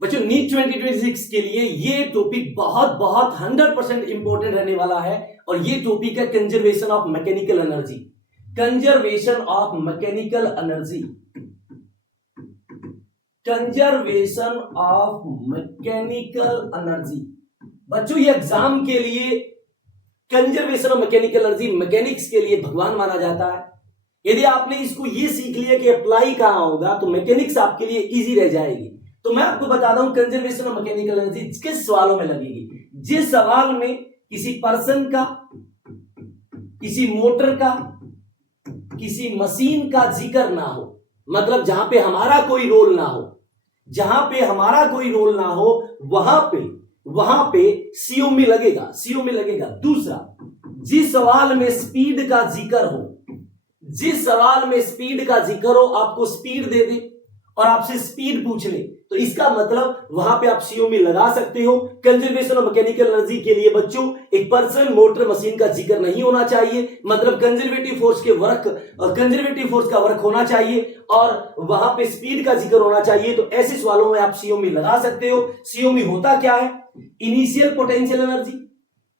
बच्चों नीट 2026 के लिए ये टॉपिक बहुत बहुत 100% इंपॉर्टेंट रहने वाला है और ये टॉपिक है conservation of mechanical energy. Conservation of mechanical energy, conservation of mechanical energy. बच्चों ये एग्जाम के लिए conservation of mechanical energy mechanics के लिए भगवान माना जाता है। यदि आपने इसको ये सीख लिया कि अप्लाई कहां होगा तो मैकेनिक्स आपके लिए इजी रह जाएगी। तो मैं आपको बता दूं कंजर्वेशन ऑफ मैकेनिकल एनर्जी किस सवालों में लगेगी। जिस सवाल में किसी पर्सन का, किसी मोटर का, किसी मशीन का जिक्र ना हो, मतलब जहां पे हमारा कोई रोल ना हो, जहां पे हमारा कोई रोल ना हो वहां पे सीओ में लगेगा, सीओ में लगेगा। दूसरा, जिस सवाल में स्पीड का जिक्र हो, जिस सवाल में स्पीड का जिक्र हो, आपको स्पीड दे दे और आपसे स्पीड पूछ ले तो इसका मतलब वहां पे आप सीओ में लगा सकते हो। कंजर्वेशन ऑफ मैकेनिकल एनर्जी के लिए बच्चों एक पर्सन, मोटर, मशीन का जिक्र नहीं होना चाहिए, मतलब कंजर्वेटिव फोर्स के वर्क, कंजर्वेटिव फोर्स का वर्क होना चाहिए और वहां पे स्पीड का जिक्र होना चाहिए। तो ऐसे सवालों में आप सीओ में लगा सकते हो। सीओ में होता क्या है? Initial potential energy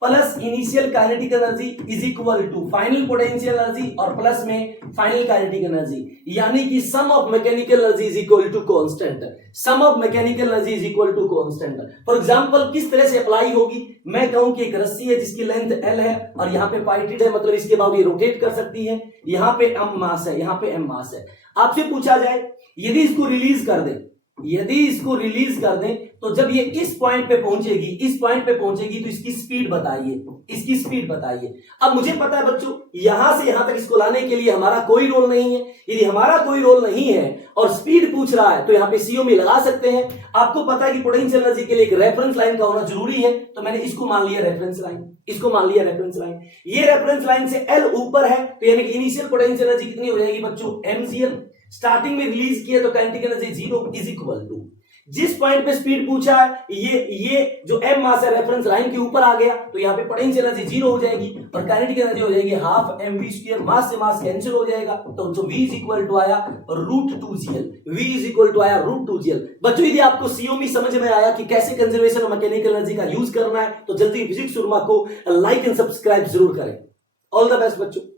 plus initial kinetic energy is equal to final potential energy और प्लस में फाइनल काइनेटिक एनर्जी, यानी कि sum of mechanical energy is equal to constant. Sum of mechanical energy is equal to constant. For example किस तरह से apply होगी? मैं कहूं कि एक रस्सी है जिसकी लेंथ L है और यहां पे पाइटेड है, मतलब इसके बाद ये रोटेट कर सकती है। यहां पे m मास है, यहां पे m मास है। आपसे पूछा जाए यदि इसको रिलीज कर दें, यदि इसको रिलीज कर दें तो जब ये इस पॉइंट पे पहुंचेगी, इस पॉइंट पे पहुंचेगी तो इसकी स्पीड बताइए, इसकी स्पीड बताइए। अब मुझे पता है बच्चों यहां से यहां तक इसको लाने के लिए हमारा कोई रोल नहीं है। यदि हमारा कोई रोल नहीं है और स्पीड पूछ रहा है तो यहां पे सीओ में लगा सकते हैं। आपको पता है कि पोटेंशियल एनर्जी के लिए एक रेफरेंस लाइन का होना जरूरी है, तो मैंने इसको मान लिया रेफरेंस लाइन, इसको मान लिया रेफरेंस लाइन। ये रेफरेंस लाइन से L ऊपर है तो यानी कि इनिशियल पोटेंशियल एनर्जी कितनी हो जाएगी बच्चों? mgl। स्टार्टिंग में रिलीज किया तो kinetic energy 0 is equal to, जिस पॉइंट पे स्पीड पूछा है ये जो m मास है रेफरेंस लाइन के ऊपर आ गया तो यहाँ पे पोटेंशियल एनर्जी 0 हो जाएगी और काइनेटिक एनर्जी हो जाएगी हाफ mv²। मास से मास कैंसिल हो जाएगा तो v इज इक्वल टू आया √2gl, v is equal to आया √2gl। बच्चों यदि आपको सीओ में समझ में आया कि कैसे कंजर्वेशन ऑफ मैकेनिकल एनर्जी का यूज करना है तो जल्दी फिजिक्स सुरमा को लाइक एंड सब्सक्राइब जरूर करें। ऑल द बेस्ट बच्चों।